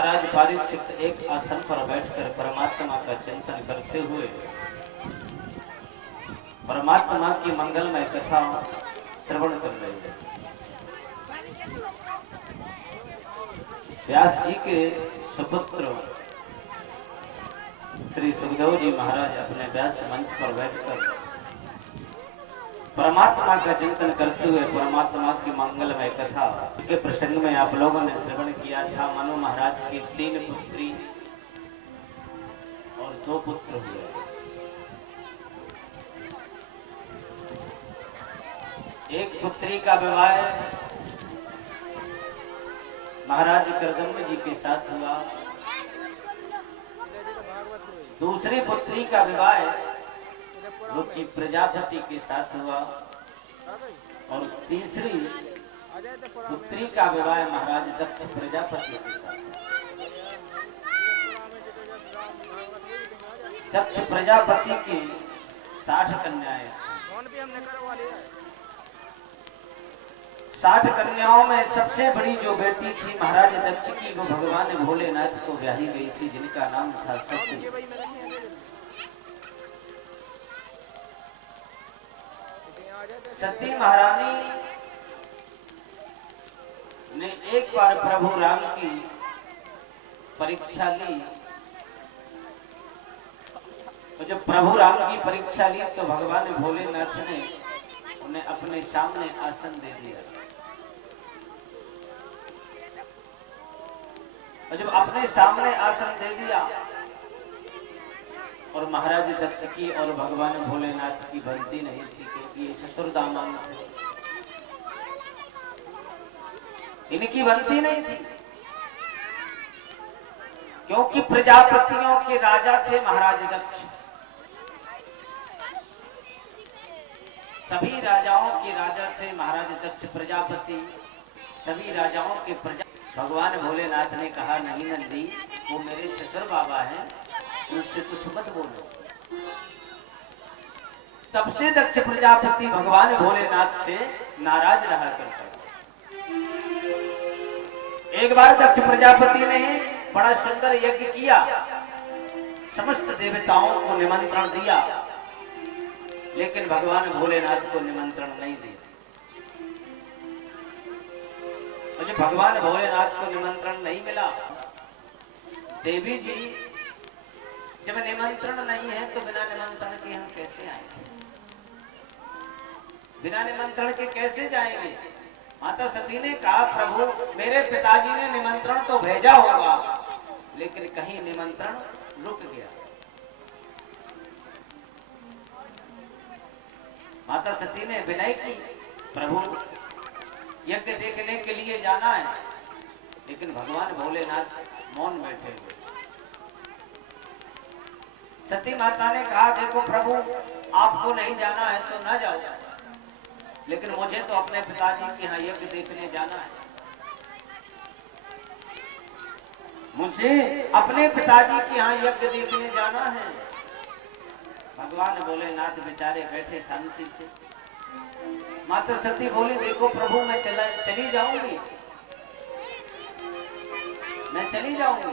महाराज परीक्षित एक आसन पर बैठकर परमात्मा का चिंतन करते हुए परमात्मा की मंगलमय कथा श्रवण कर रहे हैं। व्यास जी के सुपुत्र श्री सुखदेव जी महाराज अपने व्यास मंच पर बैठकर परमात्मा का चिंतन करते हुए परमात्मा की मंगलमय कथा के प्रसंग में आप लोगों ने श्रवण किया था। मनु महाराज की 3 पुत्री और 2 पुत्र हुए। एक पुत्री का विवाह महाराज करदम्ब जी के साथ हुआ, दूसरी पुत्री का विवाह रुचि प्रजापति के साथ हुआ और तीसरी पुत्री का विवाह महाराज दक्ष प्रजापति के साथ। दक्ष प्रजापति की 60 कन्याएं, 60 कन्याओं में सबसे बड़ी जो बेटी थी महाराज दक्ष की, वो भगवान भोलेनाथ को ब्याही गई थी, जिनका नाम था सती। सती महारानी ने एक बार प्रभु राम की परीक्षा ली, तो जब प्रभु राम की परीक्षा ली तो भगवान भोलेनाथ ने उन्हें अपने सामने आसन दे दिया। और जब अपने सामने आसन दे दिया और महाराज दक्ष की और भगवान भोलेनाथ की बनती नहीं थी, क्योंकि ये ससुर दामाद थे, इनकी बनती नहीं थी, क्योंकि प्रजापतियों के राजा थे महाराज दक्ष। सभी राजाओं के राजा थे महाराज दक्ष प्रजापति, सभी राजाओं के प्रजा। भगवान भोलेनाथ ने कहा, नहीं नंदी, वो मेरे ससुर बाबा हैं, उससे कुछ मत बोलो। तब से दक्ष प्रजापति भगवान भोलेनाथ से नाराज रहा करता। एक बार दक्ष प्रजापति ने बड़ा सुंदर यज्ञ किया, समस्त देवताओं को निमंत्रण दिया, लेकिन भगवान भोलेनाथ को निमंत्रण नहीं दिया। और जब भगवान भोलेनाथ को निमंत्रण नहीं मिला, देवी जी जब निमंत्रण नहीं है तो बिना निमंत्रण के हम कैसे आएंगे, बिना निमंत्रण के कैसे जाएंगे। माता सती ने कहा, प्रभु मेरे पिताजी ने निमंत्रण तो भेजा होगा, लेकिन कहीं निमंत्रण रुक गया। माता सती ने विनय की, प्रभु यज्ञ देखने के लिए जाना है, लेकिन भगवान भोलेनाथ मौन बैठे हुए। सती माता ने कहा, देखो प्रभु आपको नहीं जाना है तो ना जाओ, लेकिन मुझे तो अपने पिताजी के यहाँ यज्ञ देखने जाना है, मुझे अपने पिताजी के यहाँ यज्ञ देखने जाना है। भगवान भोलेनाथ बेचारे बैठे शांति से। माता सती बोली, देखो प्रभु मैं चली जाऊंगी, मैं चली जाऊंगी।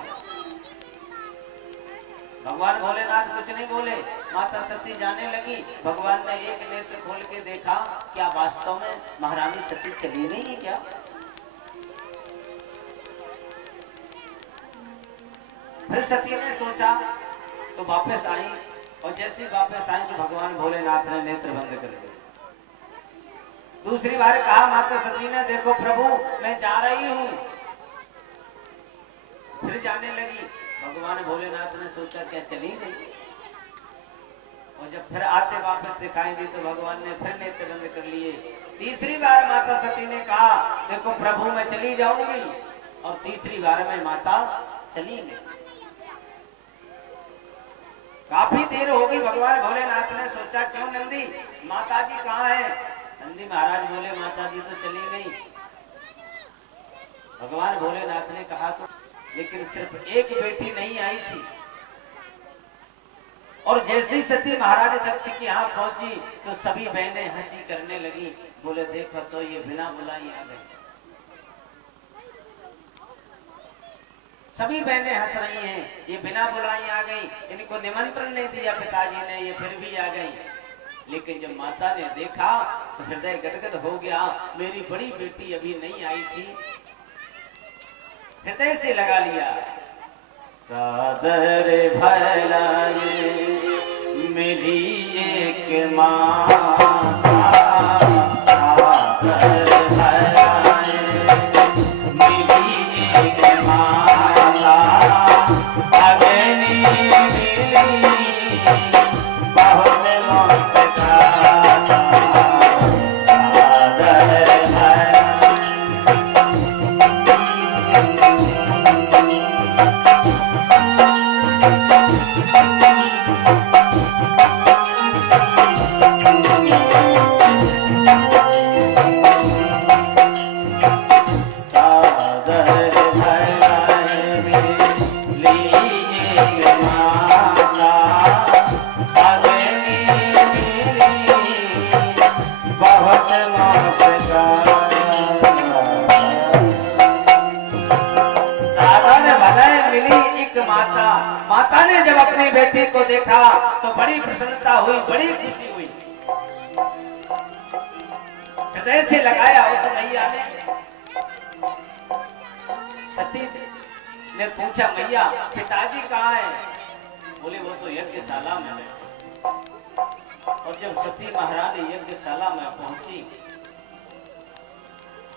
भगवान भोलेनाथ कुछ नहीं बोले, माता सती जाने लगी। भगवान ने एक नेत्र खोल के देखा, क्या वास्तव में महारानी सती चली नहीं है क्या? फिर सती ने सोचा तो वापस आई, और जैसे वापस आई तो भगवान भोलेनाथ ने नेत्र बंद कर दिए। दूसरी बार कहा माता सती ने, देखो प्रभु मैं जा रही हूं। फिर जाने लगी। भगवान भोलेनाथ ने सोचा क्या चली गई, और जब फिर आते वापस दिखाई दी तो भगवान ने फिर नेत्र बंद कर लिए। तीसरी बार माता सती ने कहा, देखो प्रभु मैं चली जाऊंगी, और तीसरी बार में माता चली गई। काफी देर हो गई। भगवान भोलेनाथ ने सोचा, क्यों नंदी माता जी कहाँ है? नंदी महाराज बोले, माता जी तो चली गई। भगवान भोलेनाथ ने कहा, तो लेकिन सिर्फ एक बेटी नहीं आई थी। और जैसे ही सती महाराज दक्ष के यहाँ पहुंची तो सभी बहनें हंसी करने लगी। बोले, देखो तो ये बिना बुलाई आ गई। सभी बहनें हंस रही हैं, ये बिना बुलाई आ गई, इनको निमंत्रण नहीं दिया पिताजी ने, ये फिर भी आ गई। लेकिन जब माता ने देखा तो हृदय गदगद हो गया, मेरी बड़ी बेटी अभी नहीं आई थी। हृदय से लगा लिया, सादर भलाए मेरी एक माता, सादर भलाए मेरी एक माता, अगनी मिली बहुत मुस्काता, सादर भलाए। माता ने जब अपनी बेटी को देखा तो बड़ी प्रसन्नता हुई, बड़ी खुशी हुई। हृदय से लगाया उस मैया ने। सती ने पूछा, मैया पिताजी कहाँ हैं? बोले वो तो यज्ञशाला में है। और जब सती महारानी यज्ञशाला में पहुंची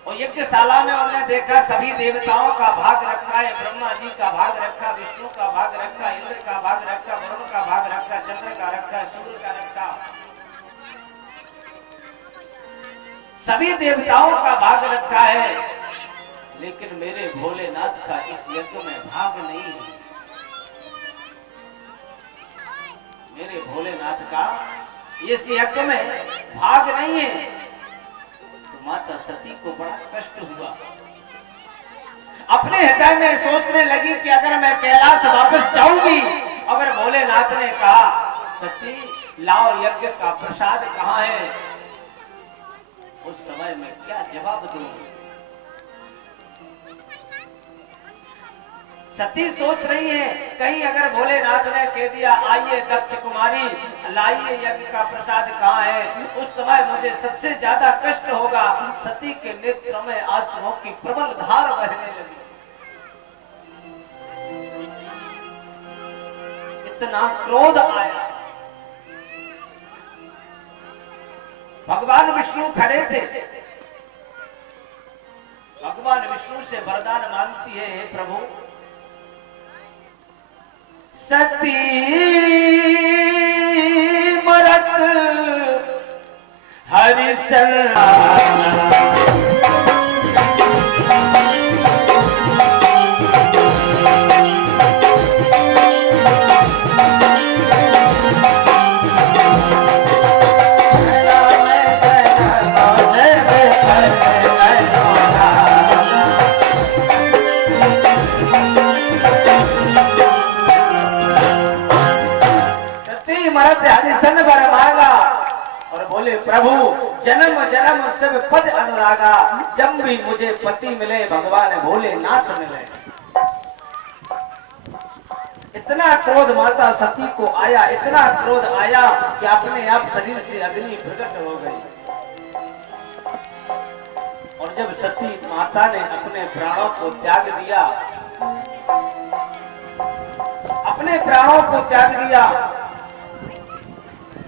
और यज्ञशाला में उन्होंने देखा सभी देवताओं का भाग रखा है, ब्रह्मा जी का भाग रखा, विष्णु का भाग रखा, इंद्र का भाग रखा, वरुण का भाग रखा, चंद्र का रखा, सूर्य का रखा, सभी देवताओं का भाग रखा है। लेकिन मेरे भोलेनाथ का इस यज्ञ में भाग नहीं है। मेरे भोलेनाथ का इस यज्ञ में भाग नहीं है। माता सती को बड़ा कष्ट हुआ। अपने हृदय में सोचने लगी कि अगर मैं कैलाश वापस जाऊंगी, अगर भोलेनाथ ने कहा सती लाओ यज्ञ का प्रसाद कहाँ है, उस समय मैं क्या जवाब दूं? सती सोच रही है कहीं अगर भोलेनाथ ने कह दिया आइए दक्ष कुमारी लाइए यज्ञ का प्रसाद कहाँ है, उस समय मुझे सबसे ज्यादा कष्ट होगा। सती के नेत्रों में आंसुओं की प्रबल धार बहने लगी। इतना क्रोध आया। भगवान विष्णु खड़े थे। भगवान विष्णु से वरदान मांगती है, हे प्रभु सती मरत हरिशन हरिशन वर मांगा और बोले प्रभु जन्म जन्म सब पद अनुरागा, जब भी मुझे पति मिले भगवान भोलेनाथ मिले। इतना क्रोध माता सती को आया, इतना क्रोध आया कि अपने आप शरीर से अग्नि प्रकट हो गई। और जब सती माता ने अपने प्राणों को त्याग दिया, अपने प्राणों को त्याग दिया,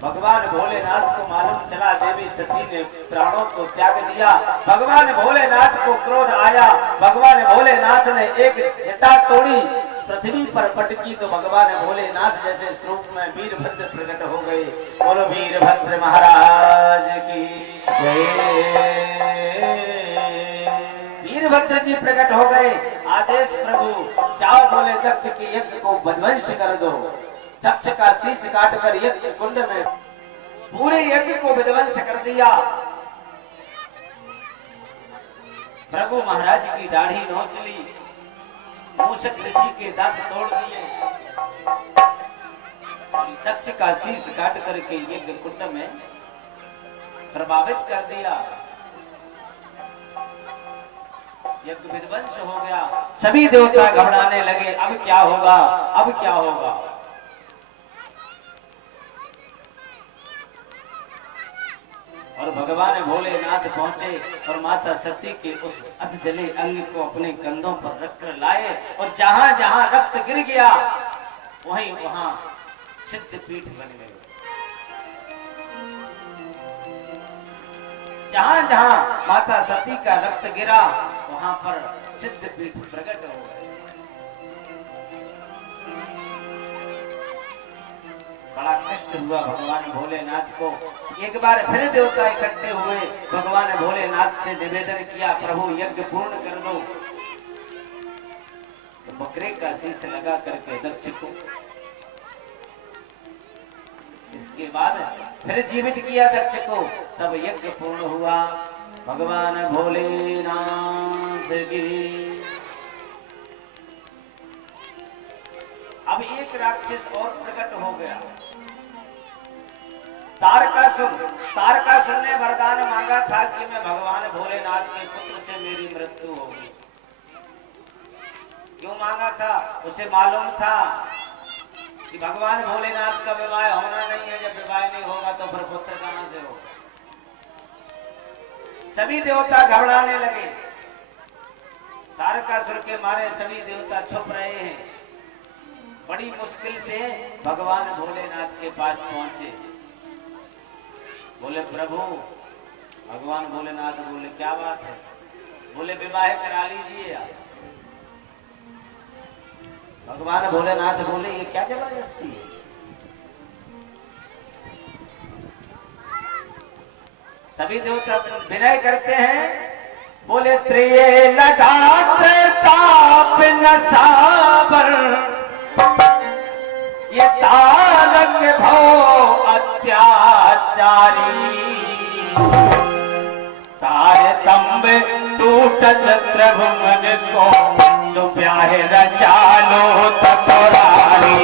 भगवान भोलेनाथ को मालूम चला देवी सती ने प्राणों को त्याग दिया। भगवान भोलेनाथ को क्रोध आया। भगवान भोलेनाथ ने एक जटा तोड़ी, पृथ्वी पर पटकी तो भगवान भोलेनाथ जैसे स्वरूप में वीरभद्र प्रकट हो गए। बोलो वीरभद्र महाराज की जय। वीरभद्र जी प्रकट हो गए। आदेश प्रभु जाओ, बोले दक्ष के यज्ञ को विध्वंस कर दो। दक्ष का शीश काटकर यज्ञ कुंड में पूरे यज्ञ को विध्वंस कर दिया। प्रभु महाराज की दाढ़ी नोच ली, मूषक ऋषि के दांत तोड़ दिए, दक्ष का शीश काट करके यज्ञ कुंड में प्रभावित कर दिया। यज्ञ विध्वंस हो गया। सभी देवता घबराने लगे, अब क्या होगा, अब क्या होगा। और भगवान भोलेनाथ पहुंचे और माता सती के उस अध जले अंग को अपने कंधों पर रखकर लाए और जहां जहां रक्त गिर गया वहीं वहां सिद्ध पीठ बन गई। जहां जहां माता सती का रक्त गिरा वहां पर सिद्ध पीठ प्रकट हो गए। बड़ा कष्ट हुआ भगवान भोलेनाथ को। एक बार फिर देवता इकट्ठे हुए, भगवान भोलेनाथ से निवेदन किया, प्रभु यज्ञ पूर्ण कर दो। तो बकरे का शीश लगा करके दक्ष को, इसके बाद फिर जीवित किया दक्ष को, तब यज्ञ पूर्ण हुआ। भगवान भोलेनाथ की। अब एक राक्षस और प्रकट हो गया, तारकासुर ने वरदान मांगा था कि मैं भगवान भोलेनाथ के पुत्र से मेरी मृत्यु होगी। क्यों मांगा था? उसे मालूम था कि भगवान भोलेनाथ का विवाह होना नहीं है, जब विवाह नहीं होगा तो फिर पुत्र कहां से होगा। सभी देवता घबराने लगे, तारकासुर के मारे सभी देवता छुप रहे हैं। बड़ी मुश्किल से भगवान भोलेनाथ के पास पहुंचे। बोले प्रभु, भगवान भोलेनाथ बोले क्या बात है? बोले विवाह करा लीजिए आप। भगवान भोलेनाथ बोले ये क्या जबरदस्ती है? सभी देवता विनय करते हैं, बोले त्रिये लगात ताप नसाबर, ये तारक भव अत्याचारी, तारतम्ब टूटत प्रभु मन को, सुप्याह रचालो ततुरारी।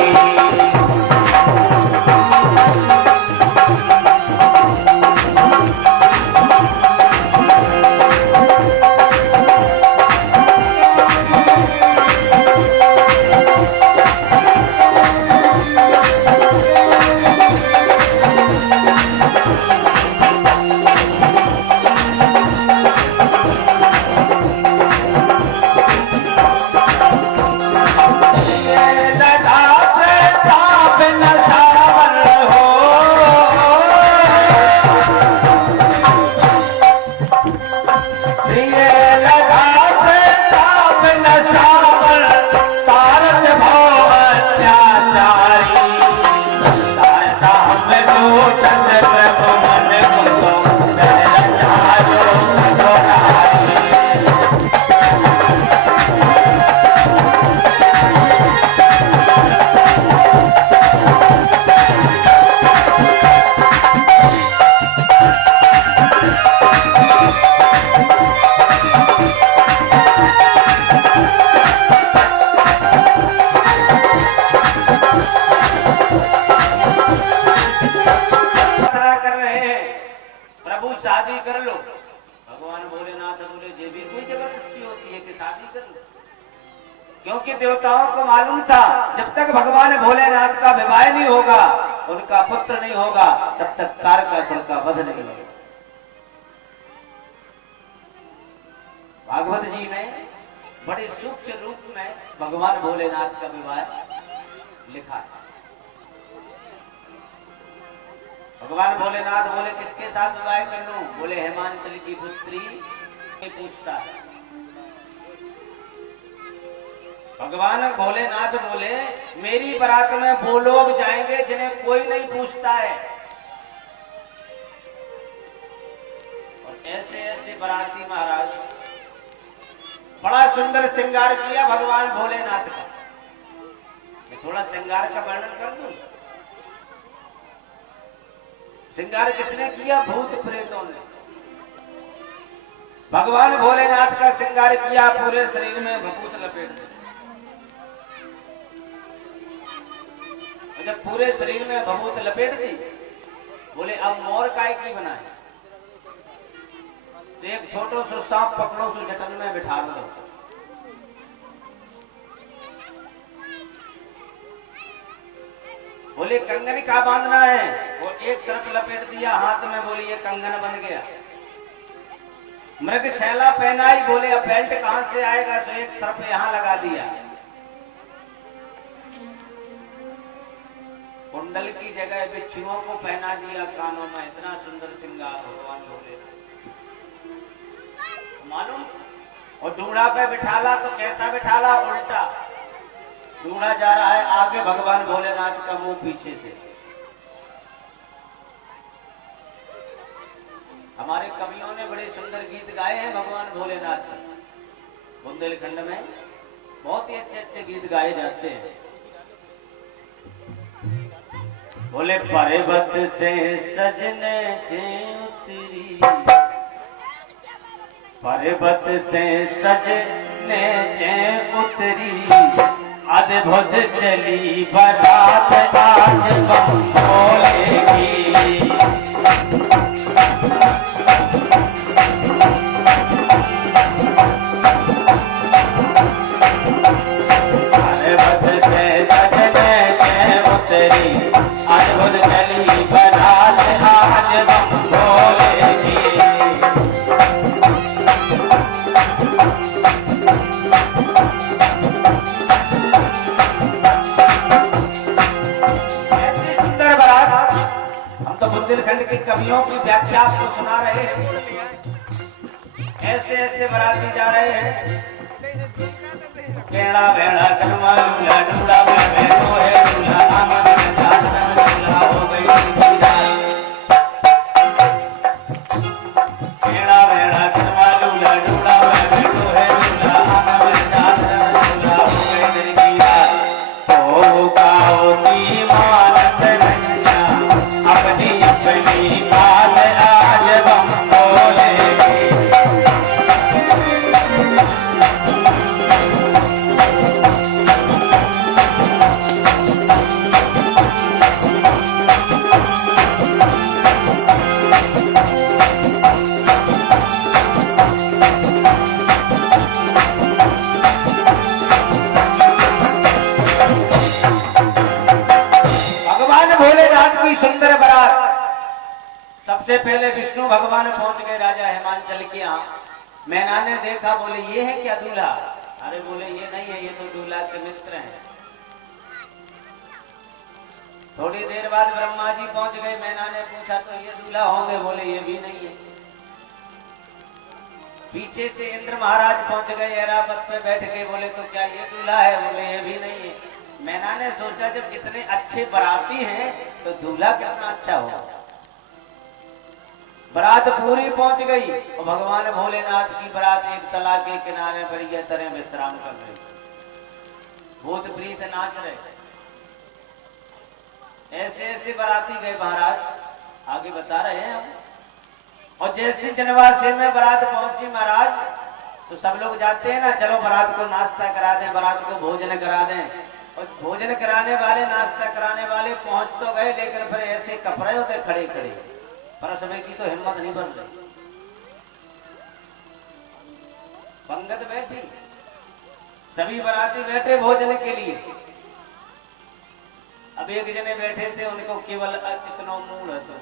शादी कर लो। भगवान भोलेनाथ बोले ये भी कोई जबरदस्ती होती है कि शादी कर लो? क्योंकि देवताओं को मालूम था जब तक भगवान भोलेनाथ का विवाह नहीं होगा, उनका पुत्र नहीं होगा, तब तक तारकासुर का वध नहीं होगा। भागवत जी ने बड़े सूक्ष्म रूप में भगवान भोलेनाथ का विवाह लिखा है। भगवान भोलेनाथ बोले किसके साथ विवाह कर लूं? बोले हिमांचल की पुत्री पूछता है। भगवान भोलेनाथ बोले मेरी बारात में वो लोग जाएंगे जिन्हें कोई नहीं पूछता है, और ऐसे ऐसे बाराती महाराज। बड़ा सुंदर श्रृंगार किया भगवान भोलेनाथ का। मैं थोड़ा श्रृंगार का वर्णन कर दूं। श्रृंगार किसने किया? भूत प्रेतों ने। भगवान भोलेनाथ का श्रृंगार किया, पूरे शरीर में भभूत लपेट दिया। जब पूरे शरीर में भभूत लपेट दी, बोले अब मोर काय की बनाए? तो एक छोटो सो सांप पकड़ो सो जटन में बिठा दो। बोले कंगन का बांधना है, वो एक सर्प लपेट दिया हाथ में, बोले ये कंगन बन गया। मृग छैला पहनाई, बोले अब बेल्ट कहां से आएगा, सो एक सर्प यहां लगा दिया। कुंडल की जगह बिच्छुओं को पहना दिया कानों में, इतना सुंदर श्रृंगार भगवान भोले। मालूम, और दूढ़ा पे बिठाला तो कैसा बिठाला, उल्टा। दूढ़ा जा रहा है आगे, भगवान भोलेनाथ का मुंह पीछे से। हमारे कवियों ने बड़े सुंदर गीत गाए हैं भगवान भोलेनाथ के। बुंदेलखंड में बहुत ही अच्छे अच्छे गीत गाए जाते हैं। बोले पर्वत से सजने चे उतरी, पर्वत से सजने चे उतरी, अद्भुत चली बारात आज बम भोले की। पर्वत से सजने चे उतरी, अद्भुत चली बारात आज बम भोले की। बुंदेलखंड के कवियों की व्याख्या आपको सुना रहे हैं। ऐसे ऐसे बराती जा रहे हैं। बेड़ा बेड़ा गरमा लूला डूला में बैठो है दूल्हा, आमन में जान दूल्हा हो गई दूल्हा। बेड़ा बेड़ा गरमा लूला डूला में बैठो है दूल्हा, आमन में जान दूल्हा हो गई दूल्हा। तो गाओ की मानत रंजा, अपनी अपनी बात आज बम भोले की। भगवान भोलेनाथ की सुंदर बारात। सबसे पहले विष्णु भगवान पहुंच गए राजा हिमांचल के यहाँ। मैना ने देखा, बोले ये है क्या दूल्हा? अरे बोले ये नहीं है, ये तो दूल्हा के मित्र हैं। थोड़ी देर बाद ब्रह्मा जी पहुंच गए। मैना ने पूछा तो ये दूल्हा होंगे? बोले ये भी नहीं है। पीछे से इंद्र महाराज पहुंच गए, ऐरावत पे बैठ के, बोले तो क्या ये दूल्हा है? बोले ये भी नहीं है। मैना ने सोचा जब इतने अच्छे बराती हैं तो दूल्हा कितना अच्छा हो। बारात पूरी पहुंच गई और भगवान भोलेनाथ की बारात एक तालाब के किनारे बढ़िया तरह विश्राम कर रही। भूत प्रीत नाच रहे। ऐसे ऐसे बाराती गए महाराज, आगे बता रहे हैं हम। और जैसे जनवासी में बारात पहुंची महाराज, तो सब लोग जाते हैं ना, चलो बारात को नाश्ता करा दें, बारात को भोजन करा दें। और भोजन कराने वाले, नाश्ता कराने वाले पहुंच तो गए, लेकिन फिर ऐसे कपड़े होते खड़े खड़े, परसवे की तो हिम्मत नहीं बन रही। पंगत बैठी, सभी बाराती बैठे भोजन के लिए। अब एक जने बैठे थे, उनको केवल इतना मूड है तो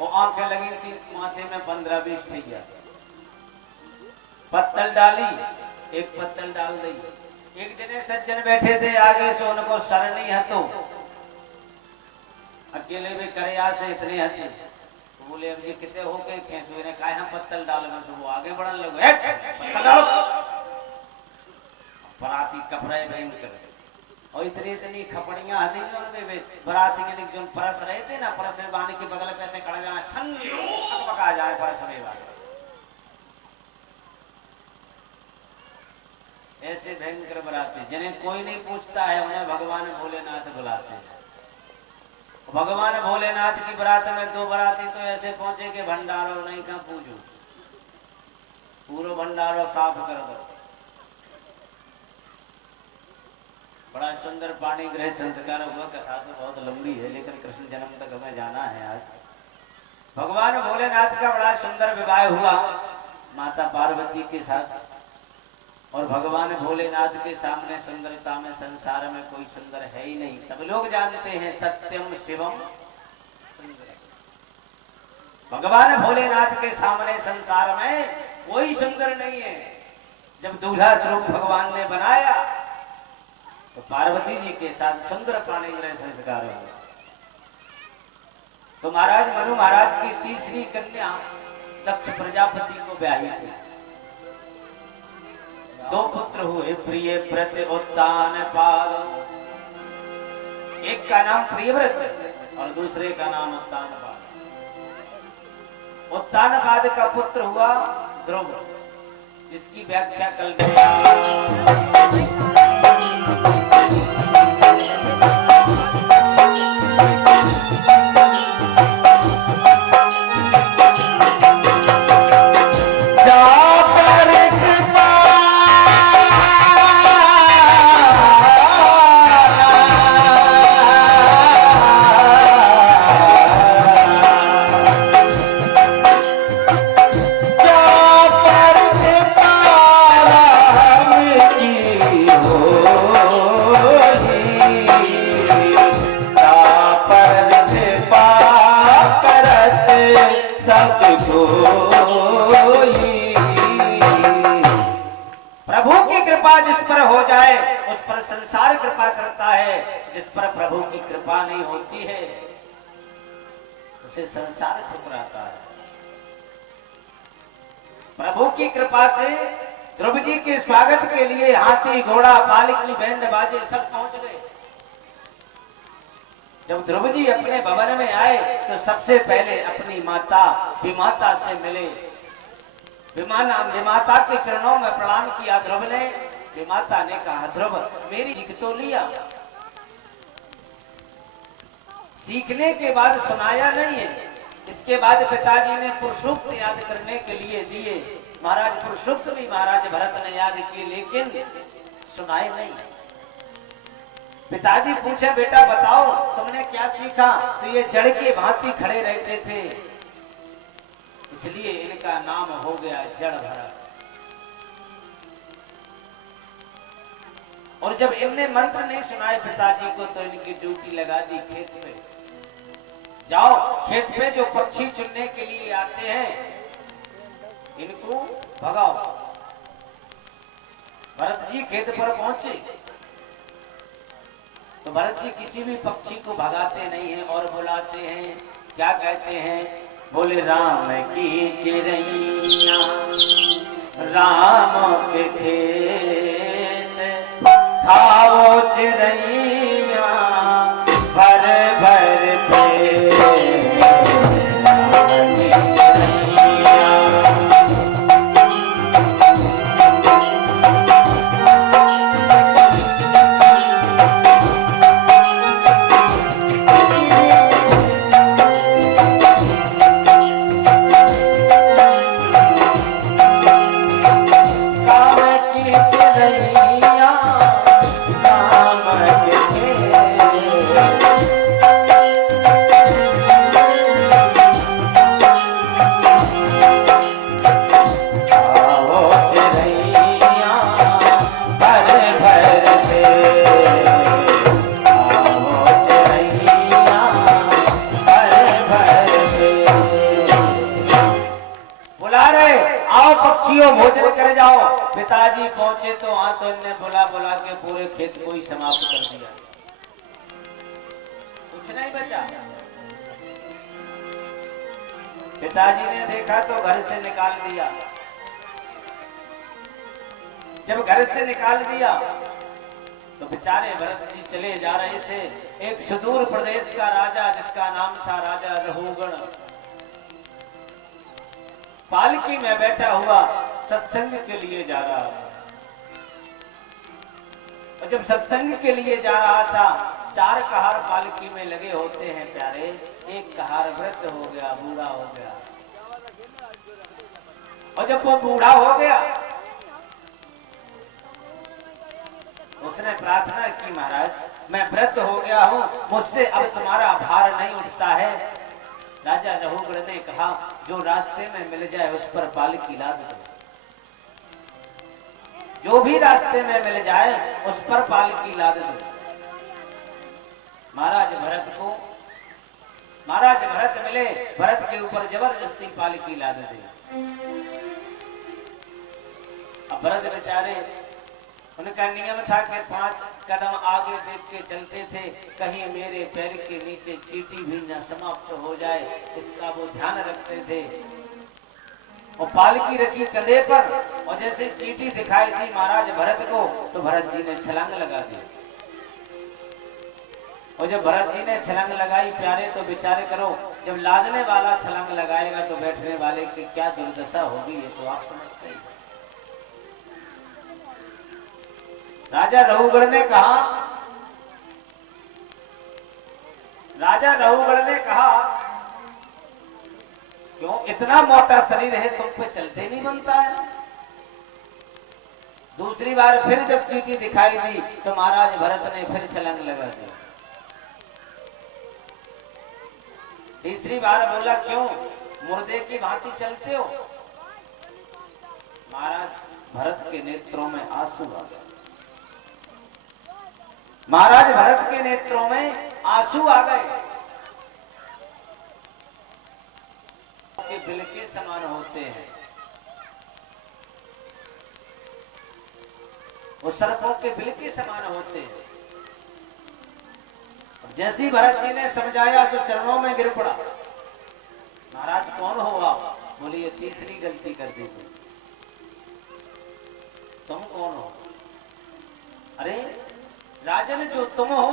वो आंखें लगी थी माथे में 15-20 ठिया। पत्तल डाली, एक पत्तल डाल दी। एक जने सज्जन बैठे थे आगे से, उनको सर नहीं हतो, अकेले भी करया से इतने हथे। तो बोले अब जी कितने हो गए खेसुए ने कहा हम पत्तल डालना, से वो आगे बढ़न लगे, पत्तल डालो। बराती कपड़े भयंकर और इतनी इतनी खपड़ियां हथी उनमें। बराती के जो परस रहे थे ना, परस में बाने के बगल पे से खड़ जाए, सन पका जाए परस में वाले। ऐसे भयंकर बराती जिन्हें कोई नहीं पूछता है, उन्हें भगवान भोलेनाथ बुलाते हैं। भगवान भोलेनाथ की बारात में दो बाराती तो ऐसे पहुंचे कि भंडारो नहीं कहा पूजो, पूरा भंडारो साफ कर दो। बड़ा सुंदर पाणी ग्रह संस्कार हुआ। कथा तो बहुत लंबी है, लेकिन कृष्ण जन्म तक हमें जाना है आज। भगवान भोलेनाथ का बड़ा सुंदर विवाह हुआ माता पार्वती के साथ। और भगवान भोलेनाथ के सामने सुंदरता में संसार में कोई सुंदर है ही नहीं। सब लोग जानते हैं सत्यम शिवम सुंदर। भगवान भोलेनाथ के सामने संसार में कोई सुंदर नहीं है। जब दूल्हा स्वरूप भगवान ने बनाया तो पार्वती जी के साथ सुंदर पाणिग्रह संस्कार हुआ। तो महाराज मनु महाराज की तीसरी कन्या दक्ष प्रजापति को ब्याही थी। 2 पुत्र हुए प्रिय व्रत उत्तानपाद। एक का नाम प्रियव्रत और दूसरे का नाम उत्तानपाद। उत्तानपाद का पुत्र हुआ ध्रुव, जिसकी व्याख्या कल प्रभु की कृपा जिस पर हो जाए उस पर संसार कृपा करता है। जिस पर प्रभु की कृपा नहीं होती है उसे संसार ठुकराता है। प्रभु की कृपा से ध्रुव जी के स्वागत के लिए हाथी घोड़ा पालकी बैंड बाजे सब पहुंच गए। जब ध्रुव जी अपने भवन में आए तो सबसे पहले अपनी माता विमाता से मिले। विमाता के चरणों में प्रणाम किया ध्रुव ने। विमाता ने कहा ध्रुव मेरी सीख तो लिया, सीखने के बाद सुनाया नहीं है। इसके बाद पिताजी ने पुरुषोक्त याद करने के लिए दिए। महाराज पुरुषोक्त भी महाराज भरत ने याद किए लेकिन सुनाए नहीं। पिताजी पूछे बेटा बताओ तुमने क्या सीखा? तो ये जड़ के भांति खड़े रहते थे इसलिए इनका नाम हो गया जड़ भरत। और जब इनने मंत्र नहीं सुनाए पिताजी को तो इनकी ड्यूटी लगा दी खेत पे। जाओ खेत पे जो पक्षी चुनने के लिए आते हैं इनको भगाओ। भरत जी खेत पर पहुंचे तो भरत जी किसी भी पक्षी को भगाते नहीं हैं और बुलाते हैं। क्या कहते हैं? बोले राम की चिड़ैया राम के खेत खाओ चिड़ैया भर भर पेट। भोजन कर जाओ। पिताजी पहुंचे तो हाँ तो इनने बुला बुला के पूरे खेत को ही समाप्त कर दिया, कुछ नहीं बचा। पिताजी ने देखा तो घर से निकाल दिया। जब घर से निकाल दिया तो बेचारे भरत जी चले जा रहे थे। एक सुदूर प्रदेश का राजा जिसका नाम था राजा रहुगण पालकी में बैठा हुआ सत्संग के लिए जा रहा था। और जब सत्संग के लिए जा रहा था 4 कहार पालकी में लगे होते हैं प्यारे। एक कहार वृद्ध हो गया, बूढ़ा हो गया। और जब वो बूढ़ा हो गया उसने प्रार्थना की महाराज मैं वृद्ध हो गया हूं, मुझसे अब तुम्हारा भार नहीं उठता है, राजा रहुगण ने कहा जो रास्ते में मिल जाए उस पर पालकी लाद दो, जो भी रास्ते में मिल जाए उस पर पालकी लाद दो। महाराज भरत मिले, भरत के ऊपर जबरदस्ती पालकी लाद दी। अब भरत बेचारे, उनका नियम था कि 5 कदम आगे देख के चलते थे, कहीं मेरे पैर के नीचे चींटी भी न समाप्त हो जाए, इसका वो ध्यान रखते थे। और पालकी रखी कंधे पर, और जैसे चींटी दिखाई दी महाराज भरत को, तो भरत जी ने छलांग लगा दी। और जब भरत जी ने छलांग लगाई प्यारे, तो विचारे करो, जब लादने वाला छलांग लगाएगा तो बैठने वाले की क्या दुर्दशा होगी, ये तो आप समझते हैं। राजा रहुगण ने कहा क्यों इतना मोटा शरीर है, तुम पे चलते नहीं बनता है। दूसरी बार फिर जब चींटी दिखाई दी तो महाराज भरत ने फिर छलांग लगा दी। तीसरी बार बोला क्यों मुर्दे की भांति चलते हो। महाराज भरत के नेत्रों में आंसू आ गए। महाराज भरत के नेत्रों में आंसू आ गए। के बिल के समान होते हैं, वो सर्पों के बिल के समान होते हैं। जैसी भरत जी ने समझाया तो चरणों में गिर पड़ा। महाराज कौन हो आप? बोले ये तीसरी गलती कर दी तुम कौन हो? अरे राजन जो तुम हो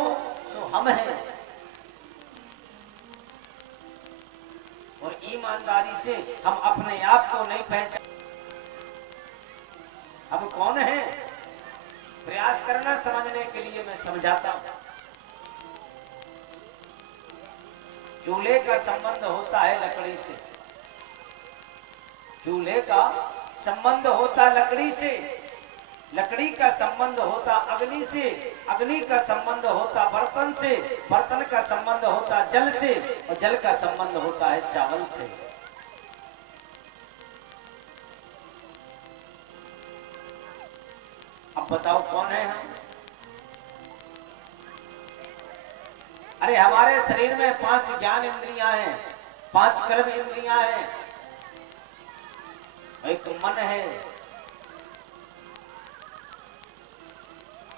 सो हम हैं, और ईमानदारी से हम अपने आप को नहीं पहचान। हम कौन हैं प्रयास करना समझने के लिए मैं समझाता हूं। चूल्हे का संबंध होता है लकड़ी से, चूल्हे का संबंध होता लकड़ी से, लकड़ी का संबंध होता अग्नि से, अग्नि का संबंध होता बर्तन से, बर्तन का संबंध होता जल से, और जल का संबंध होता है चावल से। अब बताओ कौन है हम? अरे हमारे शरीर में 5 ज्ञान इंद्रियां हैं, 5 कर्म इंद्रियां हैं, एक मन है।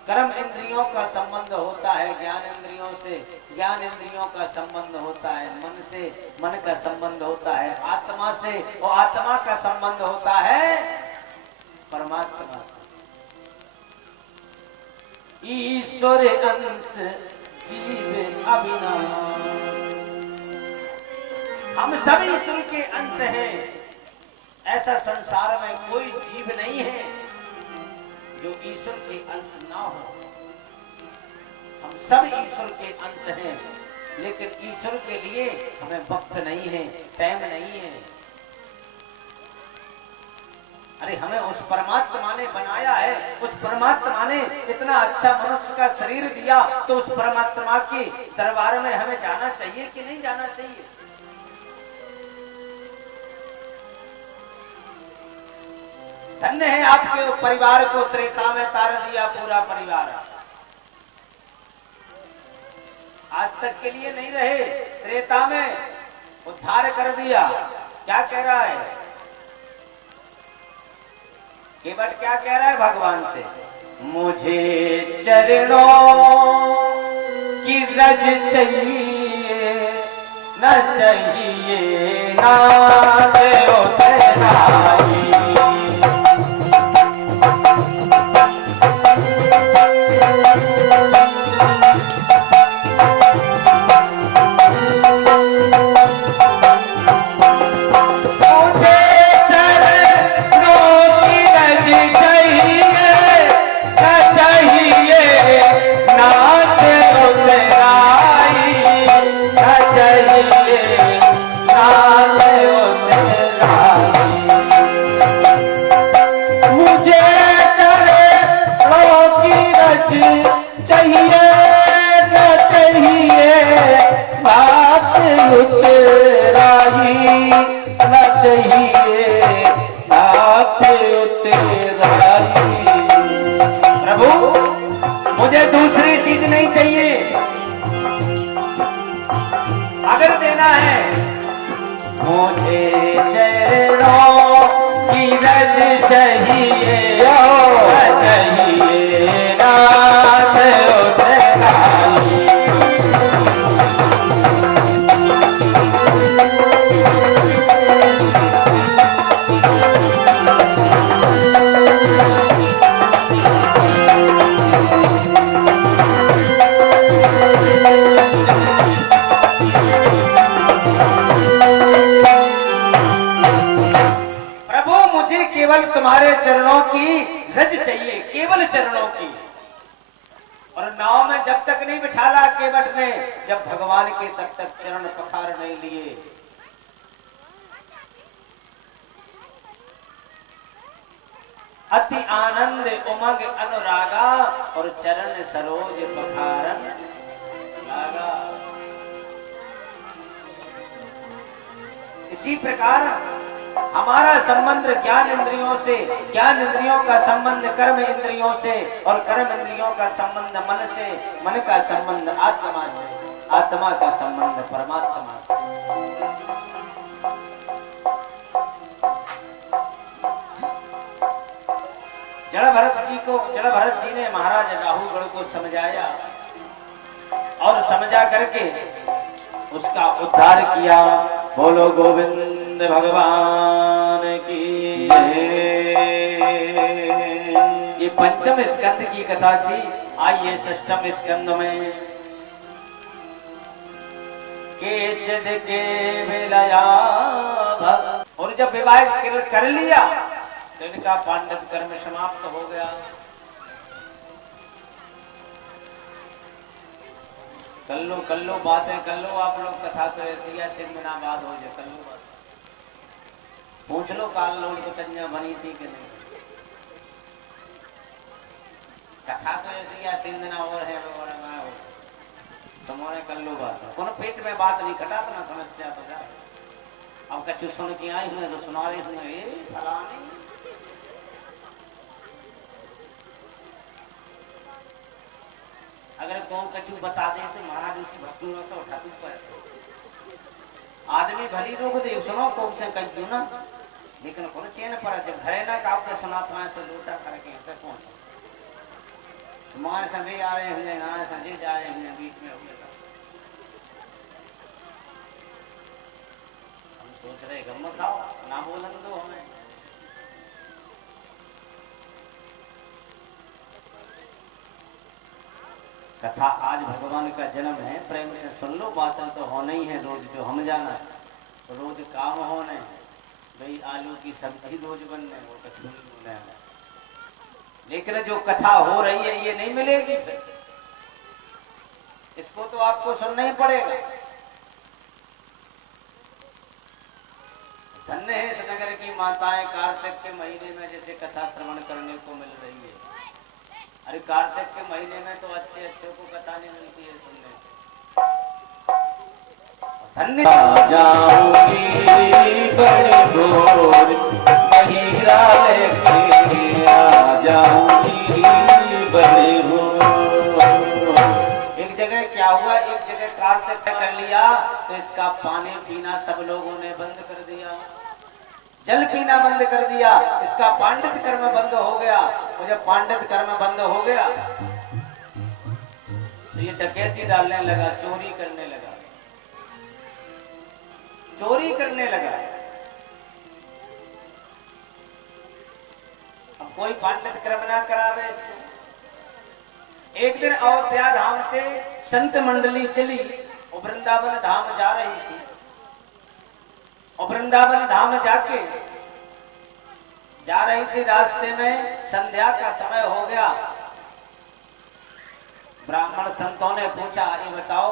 कर्म इंद्रियों का संबंध होता है ज्ञान इंद्रियों से, ज्ञान इंद्रियों का संबंध होता है मन से, मन का संबंध होता है आत्मा से, और आत्मा का संबंध होता है परमात्मा से। ईश्वर अंश जीव अविनाश, हम सब ईश्वर के अंश हैं। ऐसा संसार में कोई जीव नहीं है जो ईश्वर के अंश ना हो। हम सब ईश्वर के अंश हैं, लेकिन ईश्वर के लिए हमें वक्त नहीं है, टाइम नहीं है। अरे हमें उस परमात्मा ने बनाया है, उस परमात्मा ने इतना अच्छा मनुष्य का शरीर दिया, तो उस परमात्मा के दरबार में हमें जाना चाहिए कि नहीं जाना चाहिए? धन्य है आपके परिवार को त्रेता में तार दिया पूरा परिवार। आज तक के लिए नहीं रहे, त्रेता में उद्धार कर दिया। क्या कह रहा है केवट? क्या कह रहा है भगवान से? मुझे चरणों की रज चाहिए, न चाहिए नाथ उतराई। चाहिए न चाहिए बात उतराई। मुझे चरणों की रज चाहिए, चाहिए नाथ उतराई। केवल तुम्हारे चरणों की रज चाहिए, केवल चरणों की। और नाव में जब तक नहीं बिठाला केवट ने, जब भगवान के तब तक चरण पखार नहीं लिए। अति आनंद उमंग अनुरागा, और चरण सरोज पखारन लागा। इसी प्रकार हमारा संबंध ज्ञान इंद्रियों से, ज्ञान इंद्रियों का संबंध कर्म इंद्रियों से, और कर्म इंद्रियों का संबंध मन से, मन का संबंध आत्मा से, आत्मा का संबंध परमात्मा से। जड़ भरत जी ने महाराज राहुगढ़ को समझाया, और समझा करके उसका उद्धार किया। बोलो गोविंद भगवान की। ये पंचम स्कंद की कथा थी। आइए षष्ठम स्कंद में केचद के विलया भग, और जब विवाह कर लिया तो इनका पांडित कर्म समाप्त हो गया। कर लो बातें कर लो आप लोग, कथा तो ऐसी है 3 दिन बाद हो जाए। कर लो बात, पूछ लो काल लोग को चंजा बनी थी कि नहीं। कथा तो ऐसी है 3 दिन और है, तुम्हारे कर लो बात। कौन पेट में बात नहीं कटा तो ना समस्या तो जाए। अब कछु सुन के आई हुए तो सुना रही हूँ फलानी। अगर कौन कछु बता दे से महाराज उसी भक्तों से उठा तू पैसे आदमी भली रोक दे सुनो कौन से कह दू ना, लेकिन कौन चैन पर जब घरे ना काव के सुना पाए सो लूटा करके पे पहुंचे। मां संगे आ रहे हैं ना संगे जा रहे हैं, बीच में हो गए सब। हम सोच रहे गम खाओ ना बोलन दो हमें। कथा आज भगवान का जन्म है, प्रेम से सुन लो। बातें तो होना ही है रोज, जो हम जाना रोज काम होने। भाई आलू की सब्जी रोज बनने, वो कछू नहीं, लेकिन जो कथा हो रही है ये नहीं मिलेगी। इसको तो आपको सुनना ही पड़ेगा। धन्य है इस नगर की माताएं, कार्तिक के महीने में जैसे कथा श्रवण करने को मिल रही है। अरे कार्तिक के महीने में तो अच्छे अच्छे को कथा नहीं मिलती है सुनने। धन्य जाऊंगी बड़ी भोर महिरा लेके आ जाऊंगी बड़ी भोर। एक जगह क्या हुआ, एक जगह कार्तिक कर लिया तो इसका पानी पीना सब लोगों ने बंद कर दिया, जल पीना बंद कर दिया, इसका पांडित कर्म बंद हो गया। और जब पांडित कर्म बंद हो गया तो ये डकैती डालने लगा, चोरी करने लगा, चोरी करने लगा। अब कोई पांडित कर्म ना करावे इससे। एक दिन अयोध्या धाम से संत मंडली चली और वृंदावन धाम जा रही थी। और वृंदावन धाम जाके जा रही थी, रास्ते में संध्या का समय हो गया। ब्राह्मण संतों ने पूछा, ये बताओ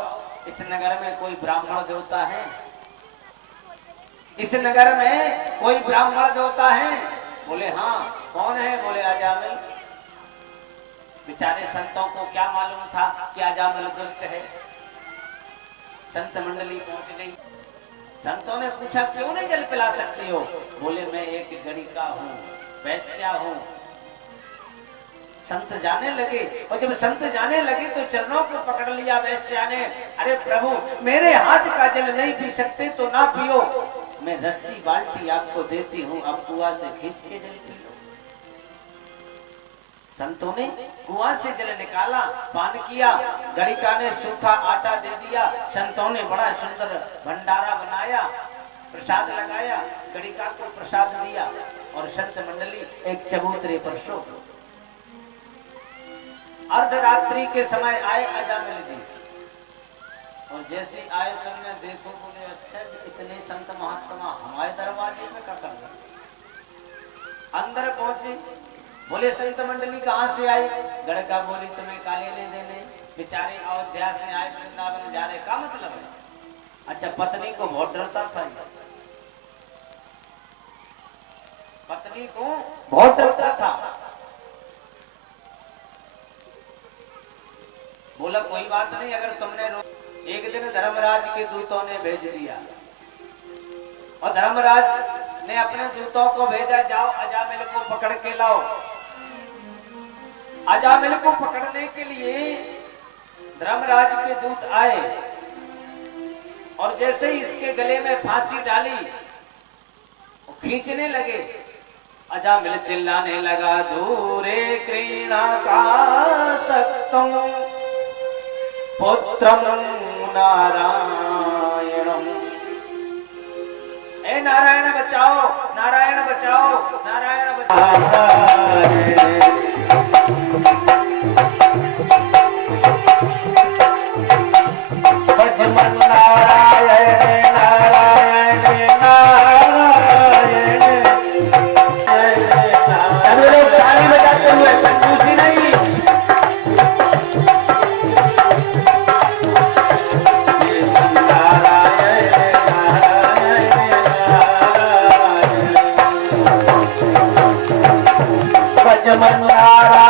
इस नगर में कोई ब्राह्मण देवता है? इस नगर में कोई ब्राह्मण देवता है? बोले हाँ। कौन है? बोले अजामिल। बेचारे संतों को क्या मालूम था कि अजामिल दुष्ट है। संत मंडली पहुंच गई। संतों ने पूछा क्यों नहीं जल पिला सकती हो? बोले मैं एक गणिका हूँ, वैश्या हूँ। संत जाने लगे, और जब संत जाने लगे तो चरणों को पकड़ लिया वैश्या ने। अरे प्रभु, मेरे हाथ का जल नहीं पी सकते तो ना पियो, मैं रस्सी बाल्टी आपको देती हूँ, अब कुआं से खींच के जल पी लो। संतों ने कुआं से जल निकाला, पान किया, गणिका ने सूखा आटा दे दिया। संतों ने बड़ा सुंदर भंडारा बनाया, प्रसाद लगाया, गणिका को प्रसाद दिया और संत मंडली एक चबूतरे पर सो गए। अर्धरात्रि के समय आए अजामिल जी, और जैसे आए समय देखो बोले अच्छा जी इतने संत महात्मा हमारे दरवाजे में क्या कर रहे। अंदर पहुंचे, बोले संत मंडली कहाँ से आई। गणिका बोली तुम्हें काले ले देने, बेचारे अयोध्या से आए, वृंदावन जा रहे, का मतलब है। अच्छा पत्नी को बहुत डरता था, पत्नी को बहुत डरता था। बोला कोई बात नहीं, अगर तुमने एक दिन धर्मराज के दूतों ने भेज दिया और धर्मराज ने अपने दूतों को भेजा, जाओ अजामिल को पकड़ के लाओ। अजामिल को पकड़ने के लिए धर्मराज के दूत आए और जैसे ही इसके गले में फांसी डाली खींचने लगे, अजामिल चिल्लाने लगा, दूरे कृणा का सक्तम पुत्रम नारायणम। ए नारायण बचाओ, नारायण बचाओ, नारायण बचाओ। भजमन नारायण नारायण नारायण। सभी लोग ताली बजाते हुए, कंजूसी नहीं। भजमन नारायण